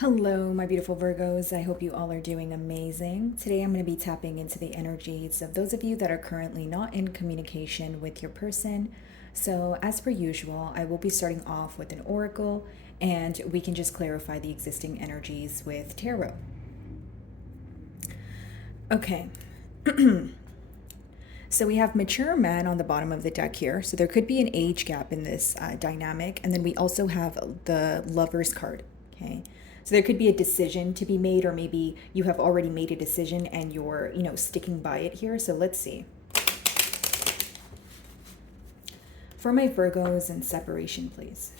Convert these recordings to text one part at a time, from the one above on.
Hello, my beautiful Virgos. I hope you all are doing amazing. Today I'm going to be tapping into the energies of those of you that are currently not in communication with your person. So, as per usual, I will be starting off with an oracle and we can just clarify the existing energies with tarot. Okay. So we have mature man on the bottom of the deck here. So there could be an age gap in this dynamic. And then we also have the lover's card. Okay. So there could be a decision to be made, or maybe you have already made a decision and you're, sticking by it here. So let's see. For my Virgos in separation, please.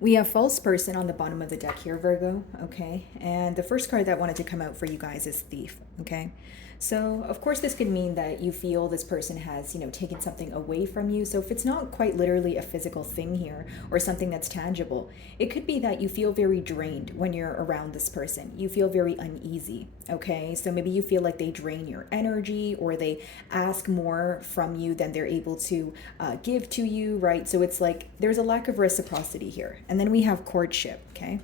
We have false person on the bottom of the deck here, Virgo, okay? And the first card that wanted to come out for you guys is thief, okay? So, of course, this could mean that you feel this person has, taken something away from you. So, if it's not quite literally a physical thing here or something that's tangible, it could be that you feel very drained when you're around this person. You feel very uneasy, okay? So, maybe you feel like they drain your energy or they ask more from you than they're able to give to you, right? So, it's like there's a lack of reciprocity here. And then we have courtship, okay?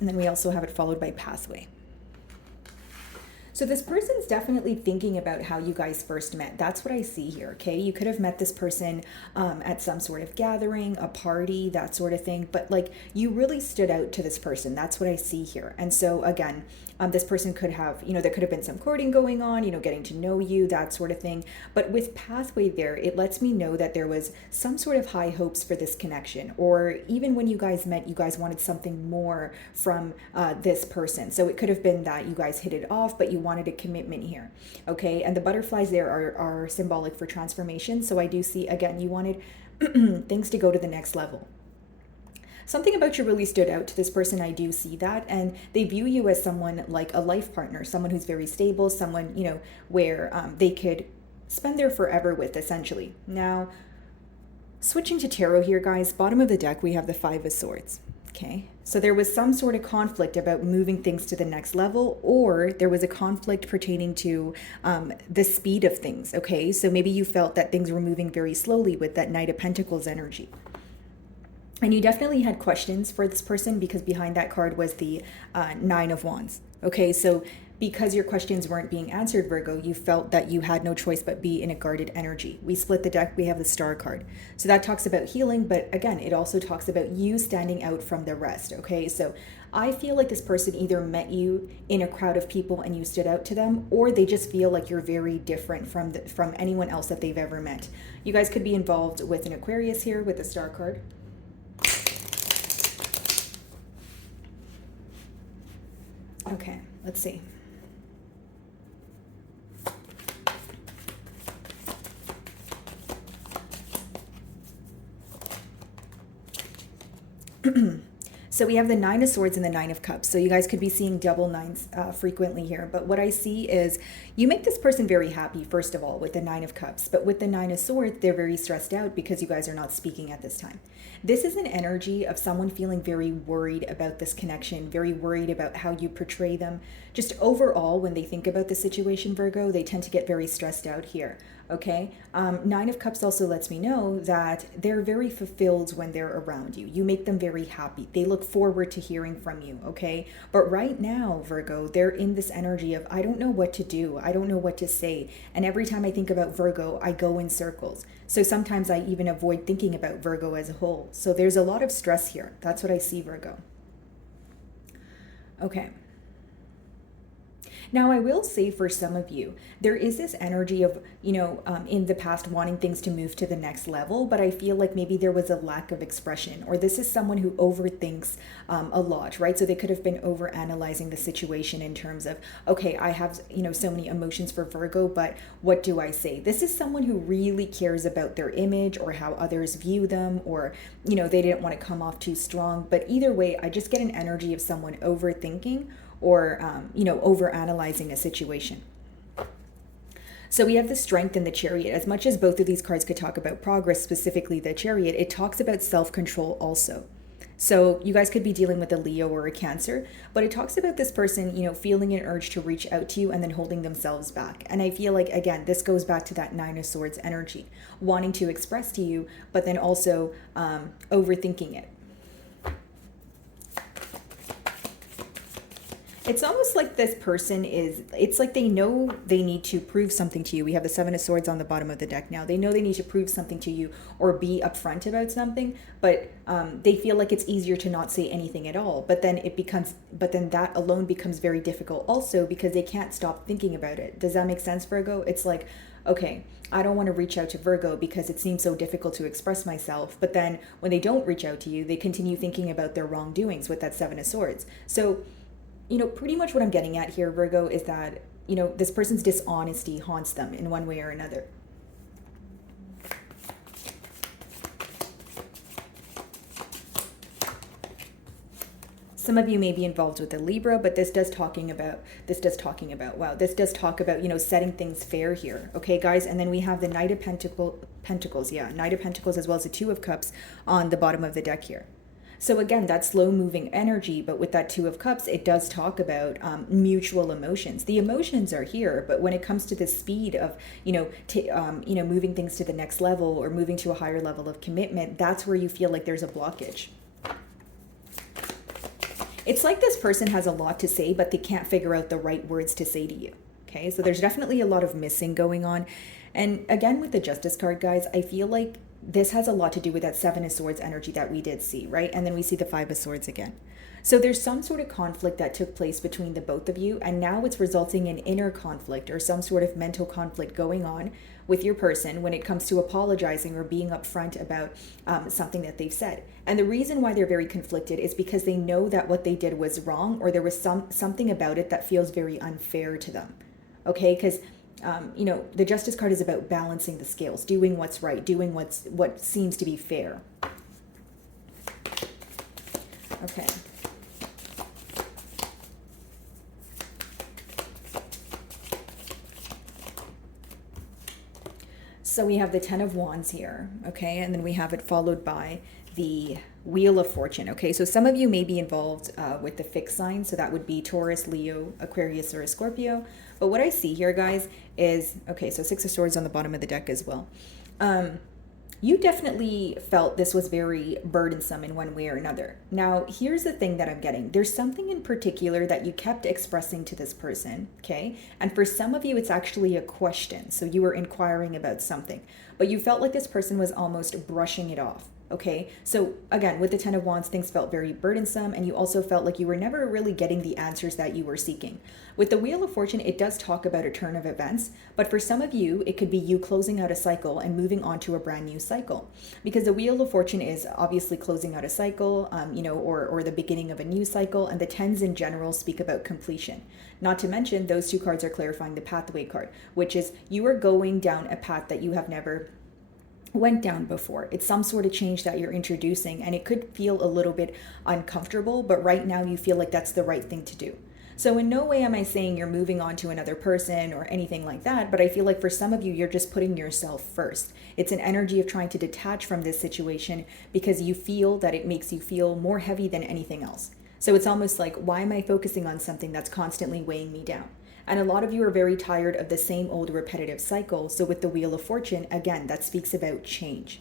And then we also have it followed by pathway. So this person's definitely thinking about how you guys first met. That's what I see here, okay? You could have met this person at some sort of gathering, a party, that sort of thing. But like you really stood out to this person. That's what I see here. And so again, this person could have, there could have been some courting going on, getting to know you, that sort of thing. But with pathway there, it lets me know that there was some sort of high hopes for this connection. Or even when you guys met, you guys wanted something more from this person. So it could have been that you guys hit it off, but you wanted a commitment here, okay? And the butterflies there are symbolic for transformation. So I do see, again, you wanted things to go to the next level. Something about you really stood out to this person. I do see that. And they view you as someone like a life partner, someone who's very stable, someone, where they could spend their forever with, essentially. Now, switching to tarot here, guys, bottom of the deck, we have the Five of Swords. Okay, so there was some sort of conflict about moving things to the next level, or there was a conflict pertaining to the speed of things. Okay, so maybe you felt that things were moving very slowly with that Knight of Pentacles energy. And you definitely had questions for this person because behind that card was the Nine of Wands. Okay, so because your questions weren't being answered, Virgo, you felt that you had no choice but be in a guarded energy. We split the deck, we have the Star card. So that talks about healing, but again, it also talks about you standing out from the rest, okay? So I feel like this person either met you in a crowd of people and you stood out to them, or they just feel like you're very different from anyone else that they've ever met. You guys could be involved with an Aquarius here with the Star card. Okay, let's see. So we have the Nine of Swords and the Nine of Cups. So you guys could be seeing double nines frequently here. But what I see is you make this person very happy, first of all, with the Nine of Cups. But with the Nine of Swords, they're very stressed out because you guys are not speaking at this time. This is an energy of someone feeling very worried about this connection, very worried about how you portray them. Just overall, when they think about the situation, Virgo, they tend to get very stressed out here. Okay, Nine of Cups also lets me know that they're very fulfilled when they're around you. You make them very happy. They look forward to hearing from you, okay? But right now, Virgo, they're in this energy of, I don't know what to do. I don't know what to say. And every time I think about Virgo, I go in circles. So sometimes I even avoid thinking about Virgo as a whole. So there's a lot of stress here. That's what I see, Virgo. Okay. Now, I will say for some of you, there is this energy of, in the past wanting things to move to the next level, but I feel like maybe there was a lack of expression, or this is someone who overthinks a lot, right? So they could have been over analyzing the situation in terms of, okay, I have, so many emotions for Virgo, but what do I say? This is someone who really cares about their image or how others view them, or, they didn't want to come off too strong. But either way, I just get an energy of someone overthinking or, over analyzing a situation. So we have the Strength and the Chariot. As much as both of these cards could talk about progress, specifically the Chariot, it talks about self-control also. So you guys could be dealing with a Leo or a Cancer, but it talks about this person, feeling an urge to reach out to you and then holding themselves back. And I feel like, again, this goes back to that Nine of Swords energy, wanting to express to you, but then also overthinking it. It's almost like this person it's like they know they need to prove something to you. We have the Seven of Swords on the bottom of the deck now. They know they need to prove something to you or be upfront about something, but they feel like it's easier to not say anything at all. But then that alone becomes very difficult also because they can't stop thinking about it. Does that make sense, Virgo? It's like, okay, I don't want to reach out to Virgo because it seems so difficult to express myself. But then when they don't reach out to you, they continue thinking about their wrongdoings with that Seven of Swords. So pretty much what I'm getting at here, Virgo, is that, this person's dishonesty haunts them in one way or another. Some of you may be involved with a Libra, but this does talk about, setting things fair here. Okay, guys? And then we have the Knight of Pentacles. Yeah, Knight of Pentacles, as well as the Two of Cups on the bottom of the deck here. So again, that slow moving energy, but with that Two of Cups, it does talk about mutual emotions. The emotions are here, but when it comes to the speed of, moving things to the next level or moving to a higher level of commitment, that's where you feel like there's a blockage. It's like this person has a lot to say, but they can't figure out the right words to say to you. Okay, so there's definitely a lot of missing going on. And again, with the Justice card, guys, I feel like this has a lot to do with that Seven of Swords energy that we did see, right? And then we see the Five of Swords again. So there's some sort of conflict that took place between the both of you, and now it's resulting in inner conflict or some sort of mental conflict going on with your person when it comes to apologizing or being upfront about something that they've said. And the reason why they're very conflicted is because they know that what they did was wrong, or there was something about it that feels very unfair to them. Okay, because the Justice card is about balancing the scales, doing what's right, doing what seems to be fair. Okay. So we have the Ten of Wands here, okay, and then we have it followed by the Wheel of Fortune. Okay, so some of you may be involved with the fixed sign, so that would be Taurus, Leo, Aquarius, or a Scorpio. But what I see here, guys, is, okay, so Six of Swords on the bottom of the deck as well. You definitely felt this was very burdensome in one way or another. Now, here's the thing that I'm getting. There's something in particular that you kept expressing to this person, okay? And for some of you, it's actually a question. So you were inquiring about something, but you felt like this person was almost brushing it off. Okay, so again, with the Ten of Wands, things felt very burdensome, and you also felt like you were never really getting the answers that you were seeking. With the Wheel of Fortune, it does talk about a turn of events, but for some of you, it could be you closing out a cycle and moving on to a brand new cycle. Because the Wheel of Fortune is obviously closing out a cycle, or the beginning of a new cycle, and the tens in general speak about completion. Not to mention, those two cards are clarifying the pathway card, which is you are going down a path that you have never went down before. It's some sort of change that you're introducing, and it could feel a little bit uncomfortable, but right now you feel like that's the right thing to do. So in no way am I saying you're moving on to another person or anything like that, but I feel like for some of you, you're just putting yourself first. It's an energy of trying to detach from this situation because you feel that it makes you feel more heavy than anything else. So it's almost like, why am I focusing on something that's constantly weighing me down? And a lot of you are very tired of the same old repetitive cycle. So with the Wheel of Fortune, again, that speaks about change.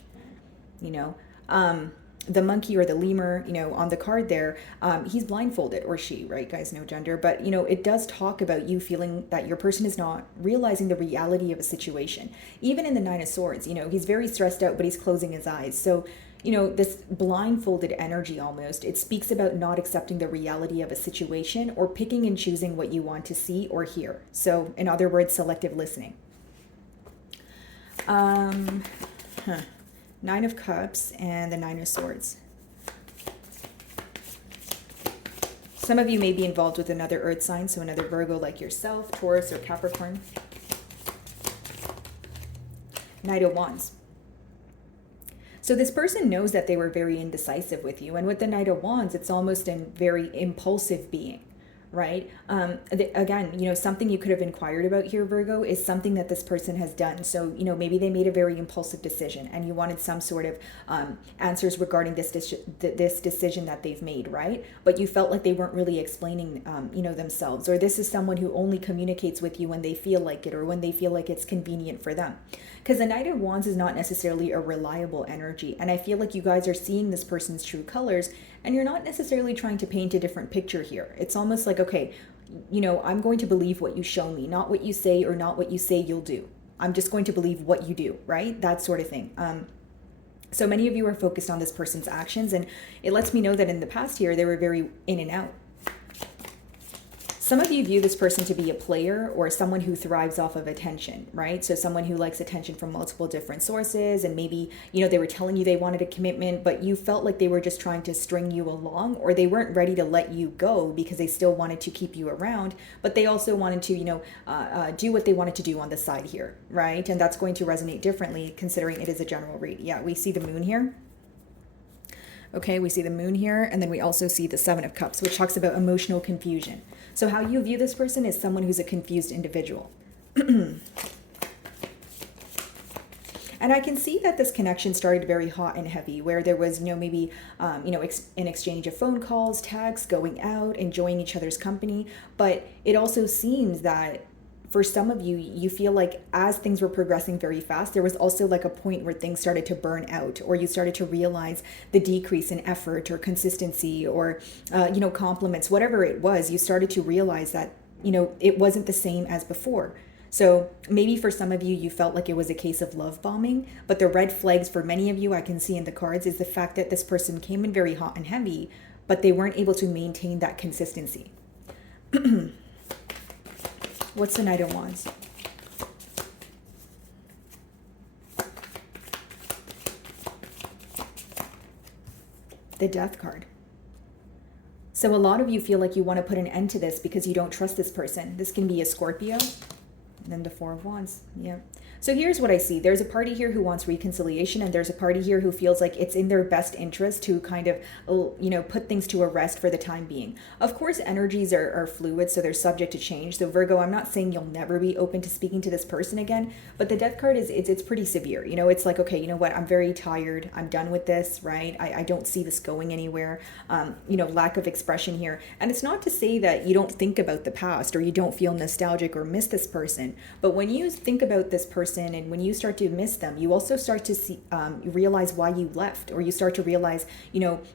The monkey or the lemur, on the card there, he's blindfolded, or she, right? Guys, no gender. But, it does talk about you feeling that your person is not realizing the reality of a situation. Even in the Nine of Swords, he's very stressed out, but he's closing his eyes. So, this blindfolded energy almost, it speaks about not accepting the reality of a situation or picking and choosing what you want to see or hear. So, in other words, selective listening. Nine of Cups and the Nine of Swords. Some of you may be involved with another earth sign, so another Virgo like yourself, Taurus or Capricorn. Knight of Wands. So this person knows that they were very indecisive with you. And with the Knight of Wands, it's almost a very impulsive being, right? Again, something you could have inquired about here, Virgo, is something that this person has done. So, maybe they made a very impulsive decision and you wanted some sort of answers regarding this decision that they've made, right? But you felt like they weren't really explaining, themselves. Or this is someone who only communicates with you when they feel like it or when they feel like it's convenient for them. Because the Knight of Wands is not necessarily a reliable energy. And I feel like you guys are seeing this person's true colors and you're not necessarily trying to paint a different picture here. It's almost like, okay, I'm going to believe what you show me, not what you say or not what you say you'll do. I'm just going to believe what you do, right? That sort of thing. So many of you are focused on this person's actions, and it lets me know that in the past year, they were very in and out. Some of you view this person to be a player or someone who thrives off of attention, right? So someone who likes attention from multiple different sources, and maybe, they were telling you they wanted a commitment, but you felt like they were just trying to string you along, or they weren't ready to let you go because they still wanted to keep you around, but they also wanted to, do what they wanted to do on the side here, right? And that's going to resonate differently considering it is a general read. Yeah, we see the moon here. Okay, we see the moon here, and then we also see the Seven of Cups, which talks about emotional confusion. So how you view this person is someone who's a confused individual. And I can see that this connection started very hot and heavy, where there was, maybe, an exchange of phone calls, texts, going out, enjoying each other's company. But it also seems that for some of you, you feel like as things were progressing very fast, there was also like a point where things started to burn out, or you started to realize the decrease in effort or consistency or, compliments, whatever it was, you started to realize that, it wasn't the same as before. So maybe for some of you, you felt like it was a case of love bombing, but the red flags for many of you, I can see in the cards, is the fact that this person came in very hot and heavy, but they weren't able to maintain that consistency. What's the Knight of Wands? The Death card. So a lot of you feel like you want to put an end to this because you don't trust this person. This can be a Scorpio. And then the Four of Wands. Yeah. So here's what I see. There's a party here who wants reconciliation, and there's a party here who feels like it's in their best interest to kind of, put things to a rest for the time being. Of course, energies are fluid, so they're subject to change. So Virgo, I'm not saying you'll never be open to speaking to this person again, but the Death card it's pretty severe. It's like, okay, you know what? I'm very tired. I'm done with this, right? I don't see this going anywhere. Lack of expression here. And it's not to say that you don't think about the past or you don't feel nostalgic or miss this person, but when you think about this person, and when you start to miss them, you also start to see, realize why you left, or you start to realize,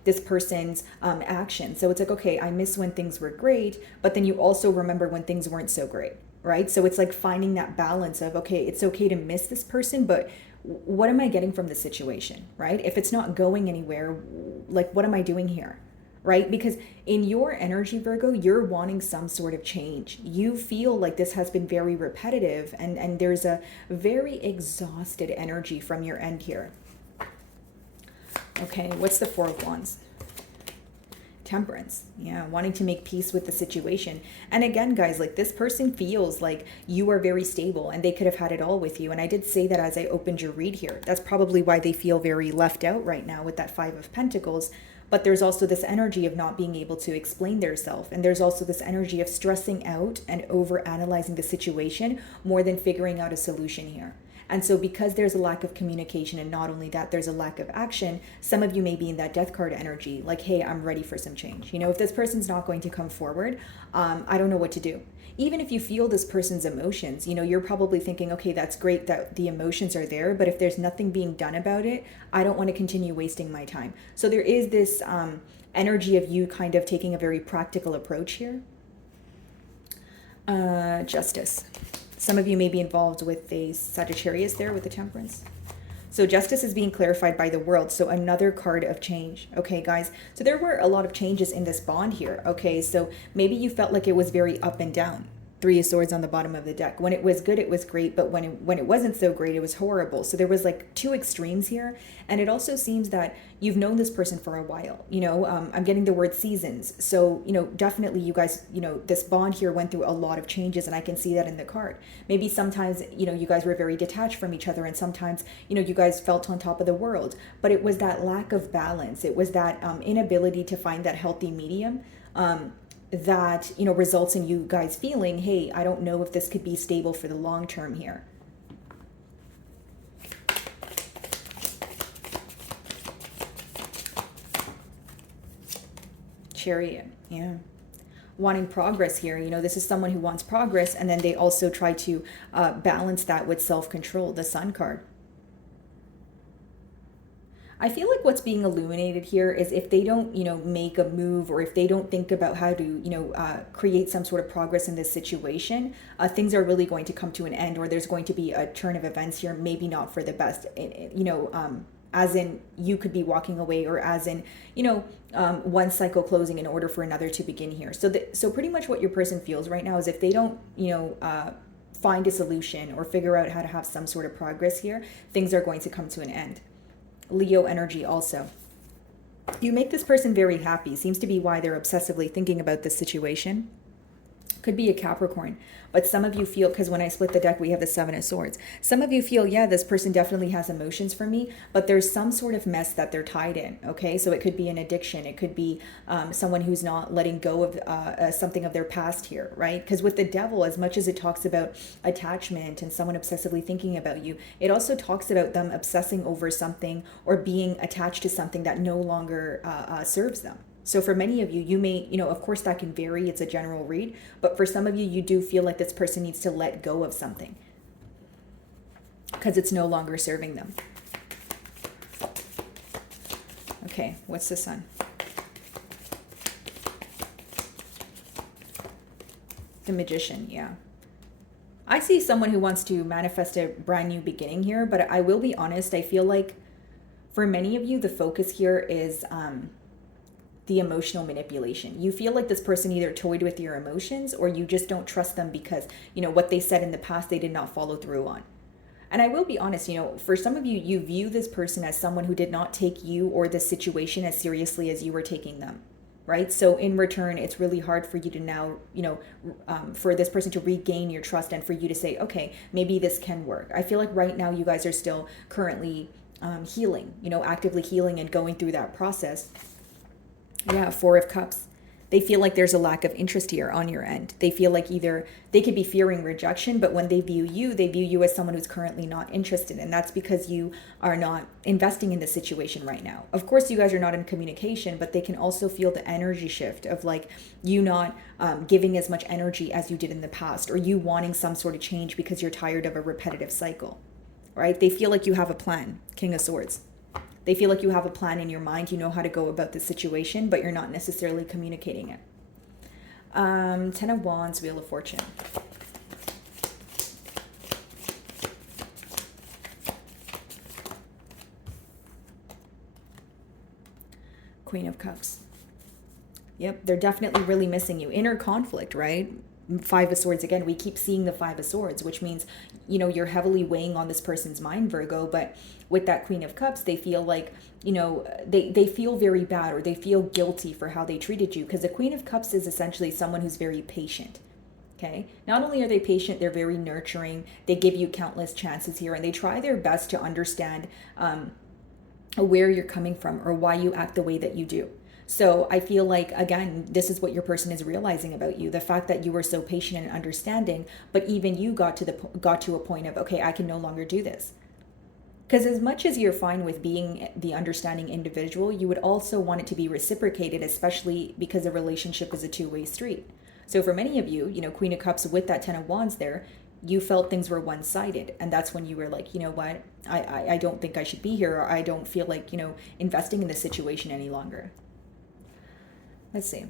this person's action. So it's like, okay, I miss when things were great, but then you also remember when things weren't so great, right? So it's like finding that balance of, okay, it's okay to miss this person, but what am I getting from the situation, right? If it's not going anywhere, like, what am I doing here? Right? Because in your energy, Virgo, you're wanting some sort of change. You feel like this has been very repetitive, and there's a very exhausted energy from your end here. Okay, what's the Four of Wands? Temperance. Yeah, wanting to make peace with the situation. And again, guys, like, this person feels like you are very stable and they could have had it all with you. And I did say that as I opened your read here. That's probably why they feel very left out right now with that Five of Pentacles. But there's also this energy of not being able to explain their self. And there's also this energy of stressing out and over analyzing the situation more than figuring out a solution here. And so because there's a lack of communication, and not only that, there's a lack of action, some of you may be in that Death card energy, like, hey, I'm ready for some change. If this person's not going to come forward, I don't know what to do. Even if you feel this person's emotions, you're probably thinking, okay, that's great that the emotions are there, but if there's nothing being done about it, I don't want to continue wasting my time. So there is this energy of you kind of taking a very practical approach here. Justice. Some of you may be involved with a Sagittarius there with the Temperance. So justice is being clarified by the World. So another card of change. Okay, guys. So there were a lot of changes in this bond here. Okay, so maybe you felt like it was very up and down. Three of Swords on the bottom of the deck. When it was good, it was great, but when it wasn't so great, it was horrible. So there was like two extremes here, and it also seems that you've known this person for a while. I'm getting the word seasons. So definitely you guys, this bond here went through a lot of changes, and I can see that in the card. Maybe sometimes you guys were very detached from each other, and sometimes you guys felt on top of the world. But it was that lack of balance. It was that inability to find that healthy medium. that, you know, results in you guys feeling, hey, I don't know if this could be stable for the long term here. Chariot, yeah. Wanting progress here. You know, this is someone who wants progress, and then they also try to balance that with self-control, the Sun card. I feel like what's being illuminated here is if they don't, you know, make a move, or if they don't think about how to, you know, create some sort of progress in this situation, things are really going to come to an end, or there's going to be a turn of events here, maybe not for the best, you know, as in you could be walking away, or as in, you know, one cycle closing in order for another to begin here. So pretty much what your person feels right now is if they don't, you know, find a solution or figure out how to have some sort of progress here, things are going to come to an end. Leo energy also. You make this person very happy. Seems to be why they're obsessively thinking about this situation. Could be a Capricorn, but some of you feel, because when I split the deck, we have the Seven of Swords. Some of you feel, yeah, this person definitely has emotions for me, but there's some sort of mess that they're tied in, okay? So it could be an addiction. It could be someone who's not letting go of something of their past here, right? Because with the Devil, as much as it talks about attachment and someone obsessively thinking about you, it also talks about them obsessing over something or being attached to something that no longer serves them. So for many of you, you may, you know, of course that can vary. It's a general read. But for some of you, you do feel like this person needs to let go of something because it's no longer serving them. Okay, what's the Sun? The Magician, yeah. I see someone who wants to manifest a brand new beginning here, but I will be honest, I feel like for many of you, the focus here is the emotional manipulation. You feel like this person either toyed with your emotions, or you just don't trust them because, you know, what they said in the past, they did not follow through on. And I will be honest, you know, for some of you, you view this person as someone who did not take you or the situation as seriously as you were taking them, right? So in return, it's really hard for you to now, you know, for this person to regain your trust and for you to say, okay, maybe this can work. I feel like right now you guys are still currently healing, you know, actively healing and going through that process. Yeah, Four of Cups. They feel like there's a lack of interest here on your end. They feel like either they could be fearing rejection, but when they view you as someone who's currently not interested. And that's because you are not investing in the situation right now. Of course, you guys are not in communication, but they can also feel the energy shift of like you not giving as much energy as you did in the past, or you wanting some sort of change because you're tired of a repetitive cycle, right? They feel like you have a plan. King of Swords. They feel like you have a plan in your mind. You know how to go about the situation, but you're not necessarily communicating it. Ten of Wands, Wheel of Fortune. Queen of Cups. Yep, they're definitely really missing you. Inner conflict, right? Five of Swords again. We keep seeing the Five of Swords, which means, you know, you're heavily weighing on this person's mind, Virgo, but with that Queen of Cups, they feel like, you know, they feel very bad, or they feel guilty for how they treated you, because the Queen of Cups is essentially someone who's very patient. Okay, not only are they patient, they're very nurturing. They give you countless chances here, and they try their best to understand where you're coming from or why you act the way that you do. So I feel like, again, this is what your person is realizing about you. The fact that you were so patient and understanding, but even you got to a point of, okay, I can no longer do this. Because as much as you're fine with being the understanding individual, you would also want it to be reciprocated, especially because a relationship is a two-way street. So for many of you, you know, Queen of Cups with that Ten of Wands there, you felt things were one-sided. And that's when you were like, you know what, I don't think I should be here, or I don't feel like, you know, investing in this situation any longer. Let's see.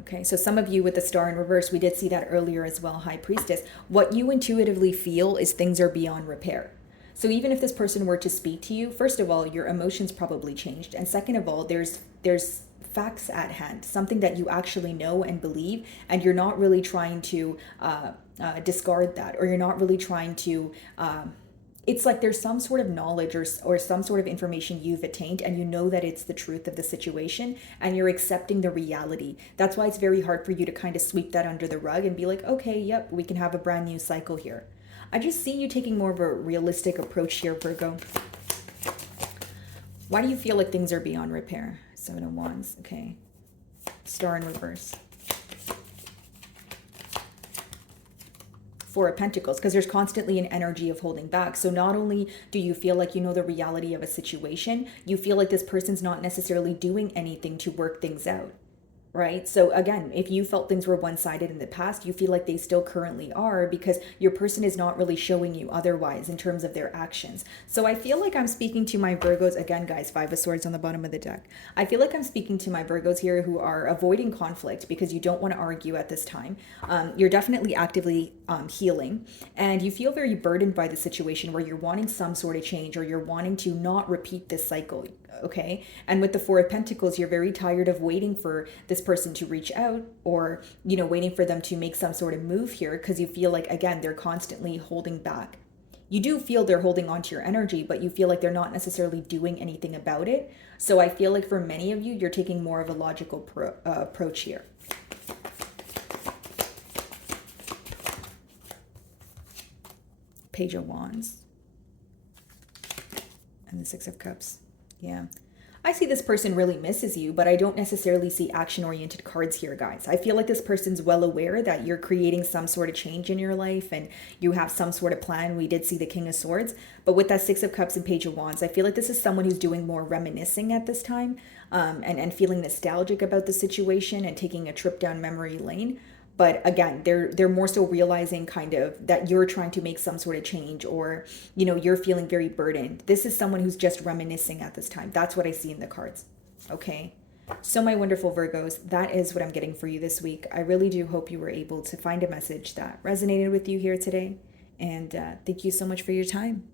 Okay, so some of you with the Star in reverse, we did see that earlier as well, High Priestess. What you intuitively feel is things are beyond repair. So even if this person were to speak to you, first of all, your emotions probably changed. And second of all, there's facts at hand, something that you actually know and believe, and you're not really trying to discard that, or you're not really trying to... it's like there's some sort of knowledge or some sort of information you've attained, and you know that it's the truth of the situation, and you're accepting the reality. That's why it's very hard for you to kind of sweep that under the rug and be like, okay, yep, we can have a brand new cycle here. I just see you taking more of a realistic approach here, Virgo. Why do you feel like things are beyond repair? Seven of Wands, okay. Star in reverse. Four of Pentacles, because there's constantly an energy of holding back. So not only do you feel like you know the reality of a situation, you feel like this person's not necessarily doing anything to work things out. Right? So again, if you felt things were one-sided in the past, you feel like they still currently are, because your person is not really showing you otherwise in terms of their actions. So I feel like I'm speaking to my Virgos, again, guys, Five of Swords on the bottom of the deck. I feel like I'm speaking to my Virgos here who are avoiding conflict because you don't want to argue at this time. You're definitely actively healing, and you feel very burdened by the situation where you're wanting some sort of change, or you're wanting to not repeat this cycle. Okay. And with the Four of Pentacles, you're very tired of waiting for this person to reach out, or, you know, waiting for them to make some sort of move here, because you feel like, again, they're constantly holding back. You do feel they're holding on to your energy, but you feel like they're not necessarily doing anything about it. So I feel like for many of you, you're taking more of a logical approach here. Page of Wands. And the Six of Cups. Yeah. I see this person really misses you, but I don't necessarily see action-oriented cards here, guys. I feel like this person's well aware that you're creating some sort of change in your life and you have some sort of plan. We did see the King of Swords, but with that Six of Cups and Page of Wands, I feel like this is someone who's doing more reminiscing at this time, and feeling nostalgic about the situation and taking a trip down memory lane. But again, they're more so realizing kind of that you're trying to make some sort of change, or, you know, you're feeling very burdened. This is someone who's just reminiscing at this time. That's what I see in the cards. Okay. So my wonderful Virgos, that is what I'm getting for you this week. I really do hope you were able to find a message that resonated with you here today. And thank you so much for your time.